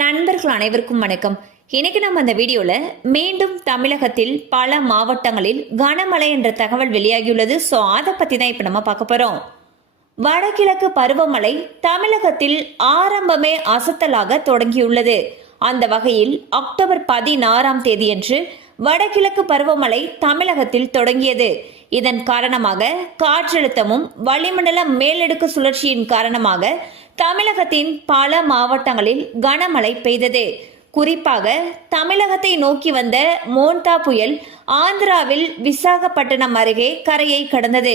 நண்பர்கள் அனைவருக்கும் வணக்கம். இன்னைக்கு நம்ம அந்த வீடியோல மீண்டும் தமிழகத்தில் பல மாவட்டங்களில் கனமழை என்ற தகவல் வெளியாகியுள்ளது. ஸோ அதை பத்தி தான் இப்போ நம்ம பார்க்க போறோம். வடகிழக்கு பருவமழை தமிழகத்தில் ஆரம்பமே அசத்தலாக தொடங்கியுள்ளது. அந்த வகையில் அக்டோபர் பதினாறாம் தேதியன்று வடகிழக்கு பருவமழை தமிழகத்தில் தொடங்கியது. இதன் காரணமாக காற்றழுத்தமும் வளிமண்டல மேலடுக்கு சுழற்சியின் காரணமாக தமிழகத்தின் பல மாவட்டங்களில் கனமழை பெய்தது. குறிப்பாக தமிழகத்தை நோக்கி வந்த மோன்தா புயல் ஆந்திராவில் விசாகப்பட்டினம் அருகே கரையை கடந்தது.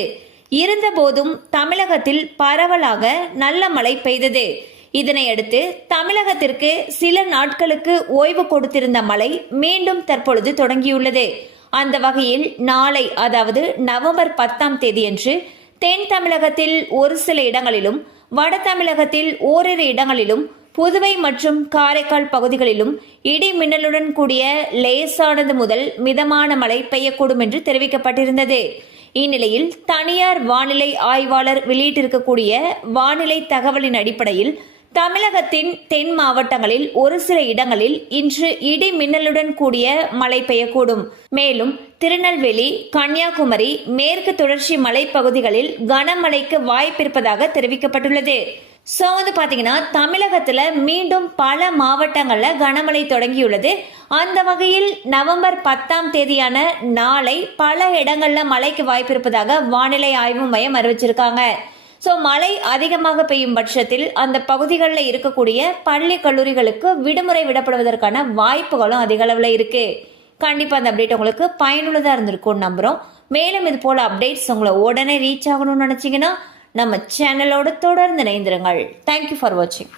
இருந்தபோதும் தமிழகத்தில் பரவலாக நல்ல மழை பெய்தது. இதனையடுத்து தமிழகத்திற்கு சில நாட்களுக்கு ஓய்வு கொடுத்திருந்த மழை மீண்டும் தற்பொழுது தொடங்கியுள்ளது. அந்த வகையில் நாளை அதாவது நவம்பர் பத்தாம் தேதியன்று தென் தமிழகத்தில் ஒரு சில இடங்களிலும் வட தமிழகத்தில் ஓரிரு இடங்களிலும் புதுவை மற்றும் காரைக்கால் பகுதிகளிலும் இடி மின்னலுடன் கூடிய லேசானது முதல் மிதமான மழை பெய்யக்கூடும் என்று தெரிவிக்கப்பட்டிருந்தது. இந்நிலையில் தனியார் வானிலை ஆய்வாளர் வெளியிட்டிருக்கக்கூடிய வானிலை தகவலின் அடிப்படையில் தமிழகத்தின் தென் மாவட்டங்களில் ஒரு சில இடங்களில் இன்று இடி மின்னலுடன் கூடிய மழை பெய்யக்கூடும். மேலும் திருநெல்வேலி கன்னியாகுமரி மேற்கு தொடர்ச்சி மலைப்பகுதிகளில் கனமழைக்கு வாய்ப்பிருப்பதாக தெரிவிக்கப்பட்டுள்ளது. ஸோ வந்து பார்த்தீங்கன்னா தமிழகத்தில் மீண்டும் பல மாவட்டங்களில் கனமழை தொடங்கியுள்ளது. அந்த வகையில் நவம்பர் பத்தாம் தேதியான நாளை பல இடங்களில் மழைக்கு வாய்ப்பிருப்பதாக வானிலை ஆய்வு மையம் அறிவிச்சிருக்காங்க. ஸோ மழை அதிகமாக பெய்யும் பட்சத்தில் அந்த பகுதிகளில் இருக்கக்கூடிய பள்ளி கல்லூரிகளுக்கு விடுமுறை விடப்படுவதற்கான வாய்ப்புகளும் அதிக அளவில் கண்டிப்பாக அந்த அப்டேட் உங்களுக்கு பயனுள்ளதாக இருந்திருக்கும்னு நம்புகிறோம் மேலும் இது போல் அப்டேட்ஸ் உங்களை உடனே ரீச் ஆகணும்னு நினச்சிங்கன்னா நம்ம சேனலோடு தொடர்ந்து இணைந்திருங்கள். தேங்க்யூ ஃபார் வாட்சிங்